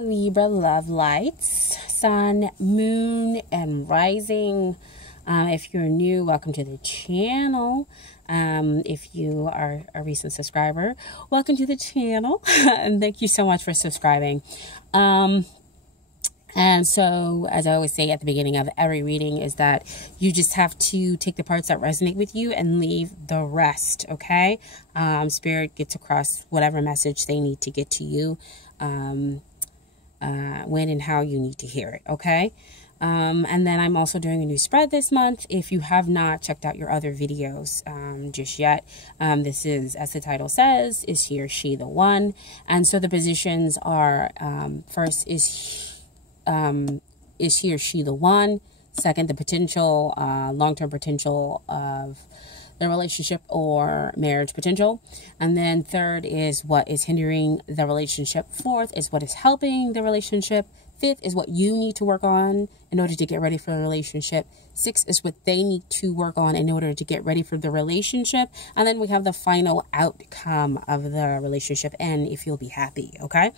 Libra love lights, sun, moon, and rising. If you're new, welcome to the channel. If you are a recent subscriber, welcome to the channel. And thank you so much for subscribing. And so, as I always say at the beginning of every reading, is that you just have to take the parts that resonate with you and leave the rest, okay? Spirit gets across whatever message they need to get to you, when and how you need to hear it, okay? And then I'm also doing a new spread this month. If you have not checked out your other videos just yet, this is, as the title says, is he or she the one? And so the positions are, first, is he or she the one? Second, the potential, long-term potential of the relationship or marriage potential. And then third is what is hindering the relationship. Fourth is what is helping the relationship. Fifth is what you need to work on in order to get ready for the relationship. Six is what they need to work on in order to get ready for the relationship. And then we have the final outcome of the relationship and if you'll be happy, okay?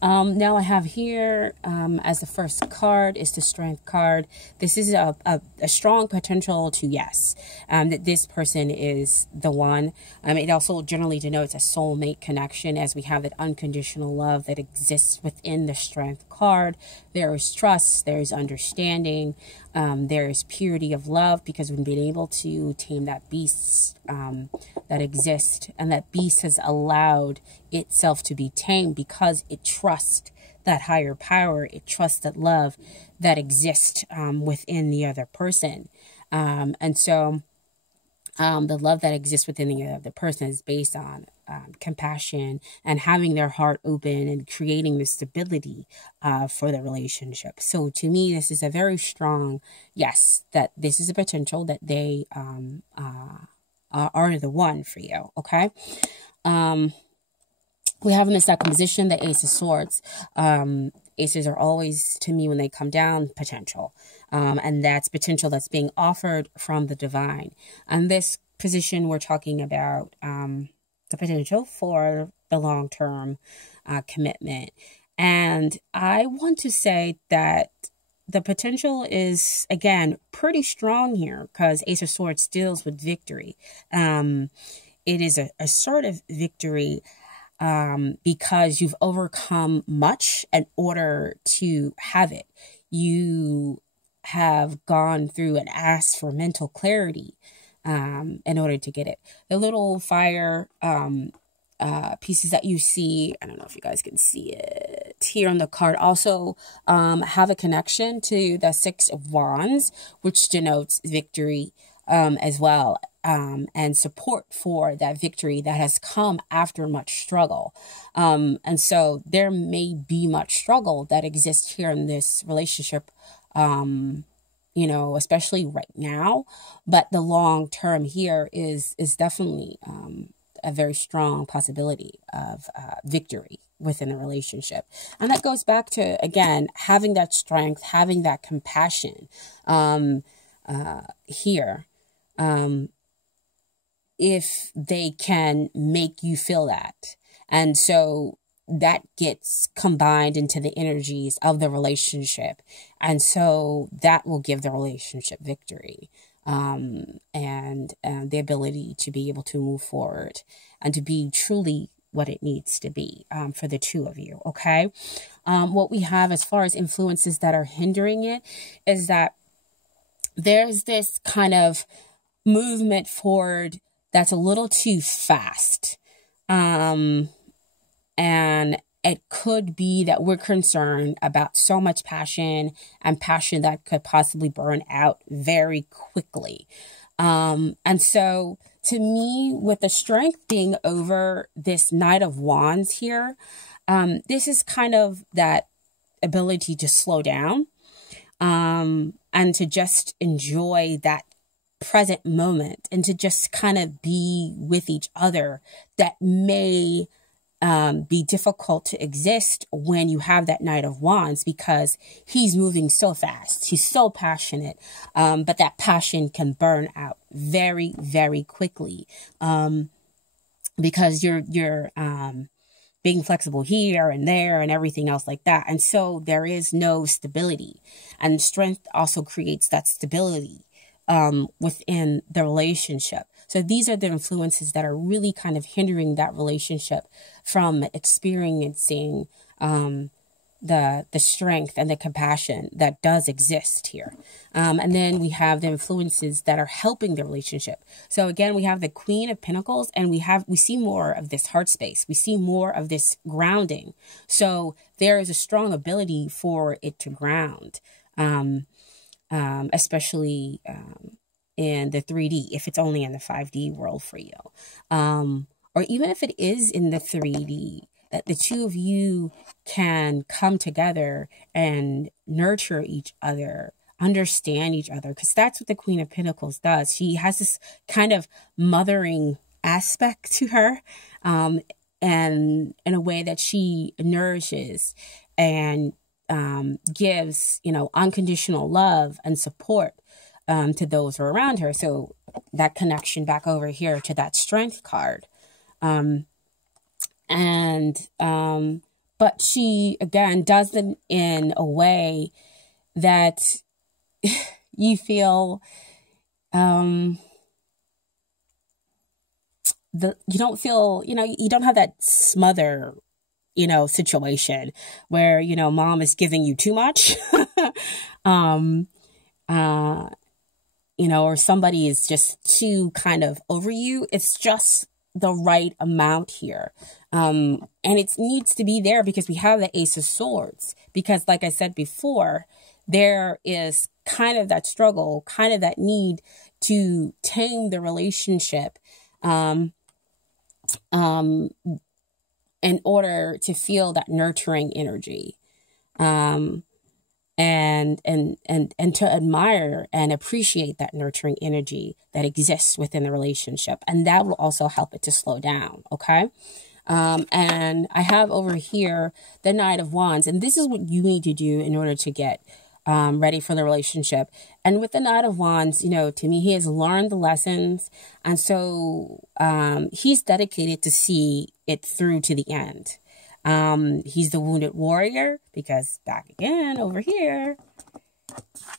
Now I have here, as the first card is the Strength card. This is a strong potential to yes, that this person is the one. It also generally denotes a soulmate connection, as we have that unconditional love that exists within the Strength card. There is trust, there is understanding, there is purity of love, because we've been able to tame that beast that exists, and that beast has allowed itself to be tamed because it trusts that higher power, it trusts that love that exists within the other person. And so the love that exists within the other person is based on compassion and having their heart open and creating the stability for the relationship. So to me, this is a very strong yes, that this is a potential that they are the one for you, okay? We have in the second position the Ace of Swords. Aces are always, to me, when they come down, potential. And that's potential that's being offered from the divine. And this position, we're talking about the potential for the long-term commitment. And I want to say that the potential is, again, pretty strong here, because Ace of Swords deals with victory. It is a assertive victory, because you've overcome much in order to have it. You have gone through and asked for mental clarity in order to get it. The little fire pieces that you see, I don't know if you guys can see it here on the card, also have a connection to the Six of Wands, which denotes victory as well. And support for that victory that has come after much struggle. And so there may be much struggle that exists here in this relationship, you know, especially right now, but the long term here is definitely a very strong possibility of victory within a relationship. And that goes back to, again, having that strength, having that compassion here. If they can make you feel that. And so that gets combined into the energies of the relationship. And so that will give the relationship victory, and the ability to be able to move forward and to be truly what it needs to be for the two of you, okay? What we have as far as influences that are hindering it is that there's this kind of movement forward that's a little too fast. And it could be that we're concerned about so much passion, and passion that could possibly burn out very quickly. And so to me, with the Strength being over this Knight of Wands here, this is kind of that ability to slow down, and to just enjoy that present moment, and to just kind of be with each other. That may be difficult to exist when you have that Knight of Wands, because he's moving so fast, he's so passionate, but that passion can burn out very, very quickly, because you're being flexible here and there and everything else like that. And so there is no stability, and strength also creates that stability within the relationship. So these are the influences that are really kind of hindering that relationship from experiencing the strength and the compassion that does exist here. And then we have the influences that are helping the relationship. So again, we have the Queen of Pentacles, and we see more of this heart space. We see more of this grounding. So there is a strong ability for it to ground, especially in the 3D, if it's only in the 5D world for you. Or even if it is in the 3D, that the two of you can come together and nurture each other, understand each other, because that's what the Queen of Pentacles does. She has this kind of mothering aspect to her, and in a way that she nourishes and gives, unconditional love and support to those who are around her. So that connection back over here to that Strength card. But she, again, does them in a way that you feel, you don't feel, you don't have that smother, situation where, mom is giving you too much, or somebody is just too kind of over you. It's just the right amount here. And it needs to be there because we have the Ace of Swords. Because like I said before, there is kind of that struggle, kind of that need to tame the relationship in order to feel that nurturing energy. And to admire and appreciate that nurturing energy that exists within the relationship. And that will also help it to slow down, okay? And I have over here the Knight of Wands, and this is what you need to do in order to get ready for the relationship. And with the Knight of Wands, to me, he has learned the lessons, and so he's dedicated to see it through to the end. He's the wounded warrior, because back again over here,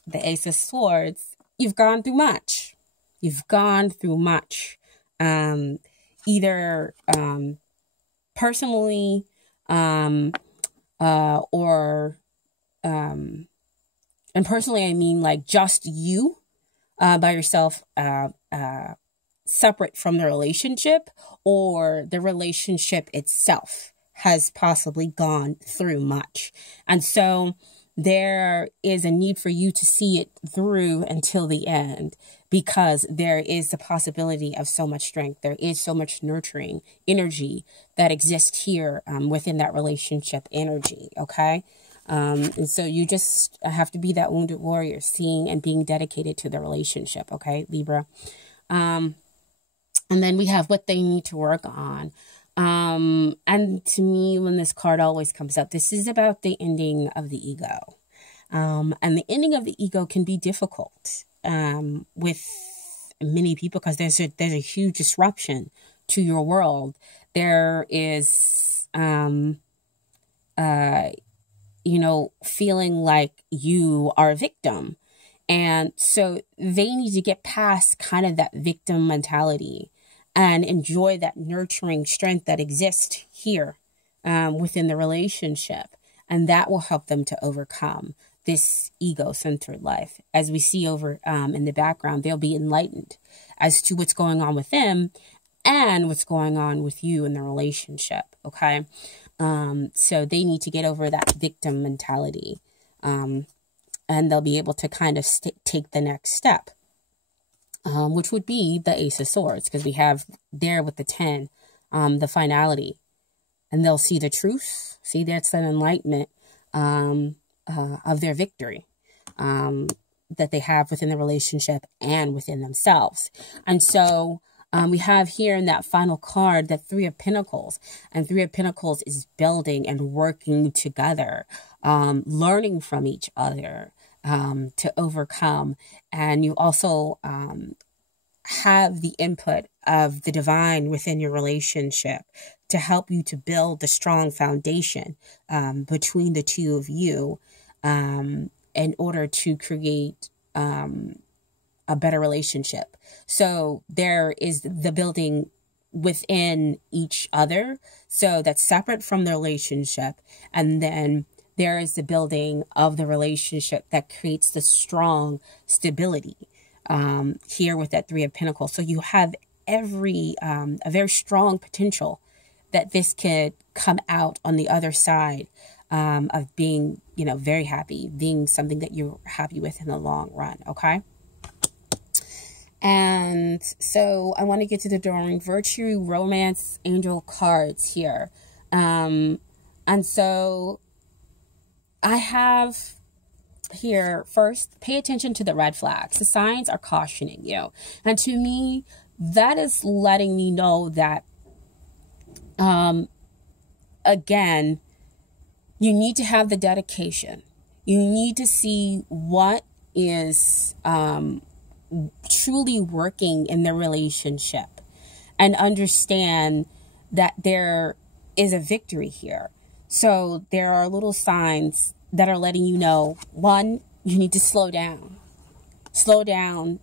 the Ace of Swords, you've gone through much. You've gone through much, either personally, and personally, I mean like just you, by yourself, separate from the relationship, or the relationship itself has possibly gone through much. And so there is a need for you to see it through until the end, because there is the possibility of so much strength. There is so much nurturing energy that exists here within that relationship energy, okay? And so you just have to be that wounded warrior, seeing and being dedicated to the relationship, okay, Libra? And then we have what they need to work on. And to me, when this card always comes up, this is about the ending of the ego. And the ending of the ego can be difficult with many people, because there's a huge disruption to your world. There is, feeling like you are a victim. And so they need to get past kind of that victim mentality and enjoy that nurturing strength that exists here within the relationship. And that will help them to overcome this ego-centered life. As we see over in the background, they'll be enlightened as to what's going on with them and what's going on with you in the relationship, okay? So they need to get over that victim mentality, and they'll be able to kind of take the next step. Which would be the Ace of Swords, because we have there with the 10, the finality. And they'll see the truth. See, that's an enlightenment of their victory that they have within the relationship and within themselves. And so we have here in that final card, the Three of Pentacles. And Three of Pentacles is building and working together, learning from each other, to overcome. And you also have the input of the divine within your relationship to help you to build the strong foundation between the two of you in order to create a better relationship. So there is the building within each other, so that's separate from the relationship, and then there is the building of the relationship that creates the strong stability here with that Three of Pentacles. So you have a very strong potential that this could come out on the other side of being, very happy, being something that you're happy with in the long run, okay? And so I want to get to the Adoring Virtue, Romance, Angel cards here. And so I have here, first, pay attention to the red flags. The signs are cautioning you. And to me, that is letting me know that, again, you need to have the dedication. You need to see what is truly working in the relationship and understand that there is a victory here. So there are little signs that are letting you know, one, you need to slow down,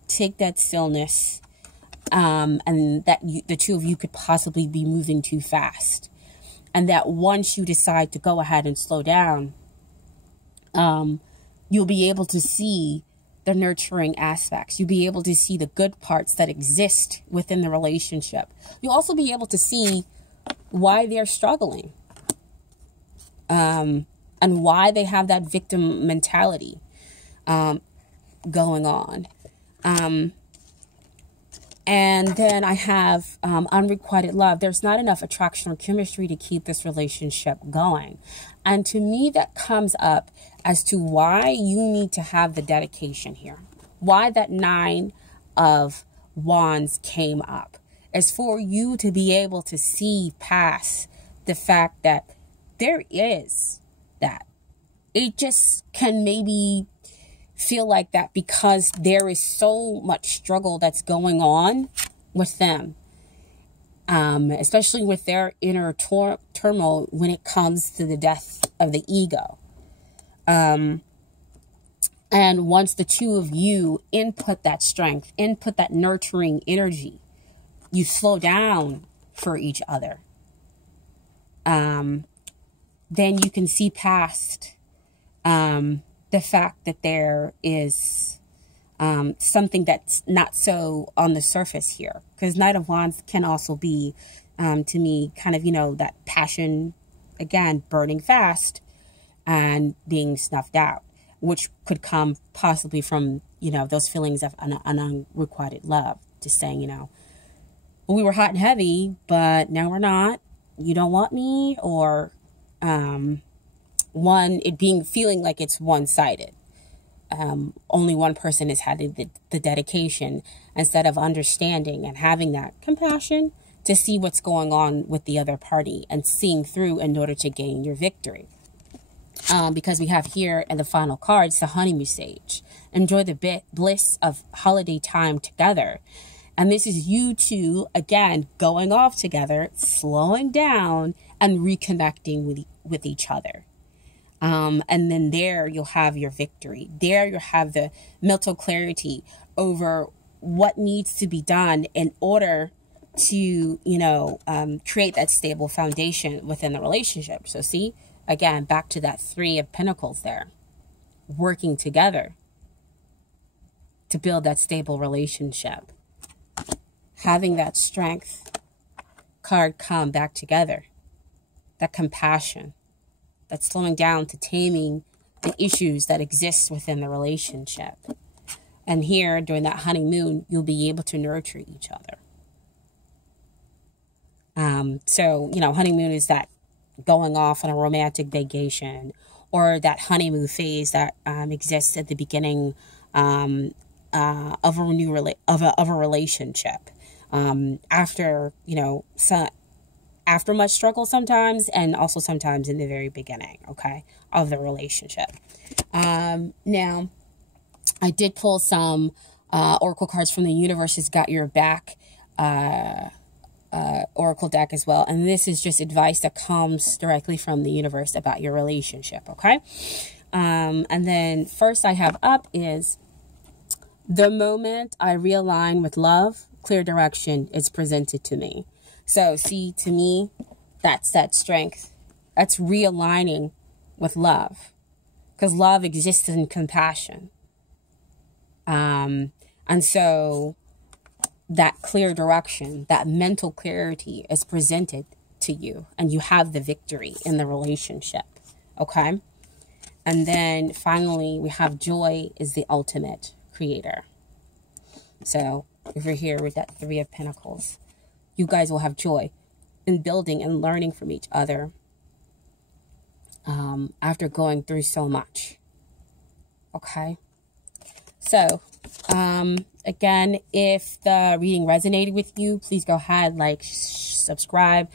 take that stillness, and that the two of you could possibly be moving too fast. And that once you decide to go ahead and slow down, you'll be able to see the nurturing aspects. You'll be able to see the good parts that exist within the relationship. You'll also be able to see why they're struggling, and why they have that victim mentality going on. And then I have unrequited love. There's not enough attraction or chemistry to keep this relationship going. And to me, that comes up as to why you need to have the dedication here. Why that Nine of Wands came up is for you to be able to see past the fact that there is that. It just can maybe feel like that because there is so much struggle that's going on with them, especially with their inner turmoil when it comes to the death of the ego. And once the two of you input that strength, input that nurturing energy, you slow down for each other, then you can see past the fact that there is something that's not so on the surface here. Because Knight of Wands can also be, to me, kind of, that passion, again, burning fast and being snuffed out, which could come possibly from, those feelings of an unrequited love. Just saying, well, we were hot and heavy, but now we're not. You don't want me, or feeling like it's one-sided. Only one person has had the dedication instead of understanding and having that compassion to see what's going on with the other party and seeing through in order to gain your victory. Because we have here in the final cards, the honeymoon stage. Enjoy the bliss of holiday time together. And this is you two, again, going off together, slowing down and reconnecting with each other. And then there you'll have your victory. There you'll have the mental clarity over what needs to be done in order to, create that stable foundation within the relationship. So see, again, back to that Three of Pentacles there, working together to build that stable relationship. Having that strength card come back together, that compassion, that slowing down to taming the issues that exist within the relationship. And here, during that honeymoon, you'll be able to nurture each other. So, honeymoon is that going off on a romantic vacation, or that honeymoon phase that exists at the beginning of a relationship. After much struggle sometimes, and also sometimes in the very beginning, okay, of the relationship. Now, I did pull some Oracle cards from the universe has got your back oracle deck as well. And this is just advice that comes directly from the universe about your relationship, okay? And then first I have up is, the moment I realign with love, clear direction is presented to me. So see, to me, that's that strength. That's realigning with love, because love exists in compassion. And so that clear direction, that mental clarity is presented to you, and you have the victory in the relationship, okay? And then finally, we have joy is the ultimate creator. So if you're here with that 3 of Pentacles, you guys will have joy in building and learning from each other after going through so much, okay? So again, if the reading resonated with you, please go ahead, like, subscribe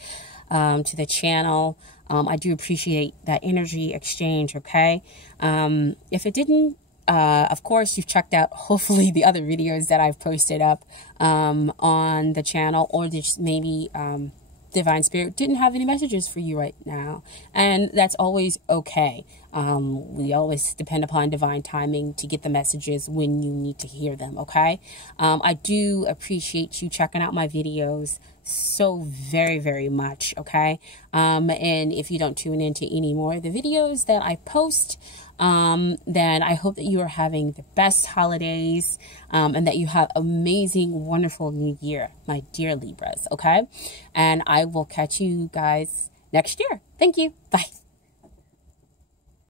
to the channel. I do appreciate that energy exchange, okay? If it didn't, of course, you've checked out, hopefully, the other videos that I've posted up on the channel, or just maybe Divine Spirit didn't have any messages for you right now. And that's always okay. We always depend upon divine timing to get the messages when you need to hear them, okay? I do appreciate you checking out my videos so very, very much, okay? And if you don't tune into any more of the videos that I post, then I hope that you are having the best holidays, and that you have amazing, wonderful new year, my dear Libras, okay? And I will catch you guys next year. Thank you. Bye.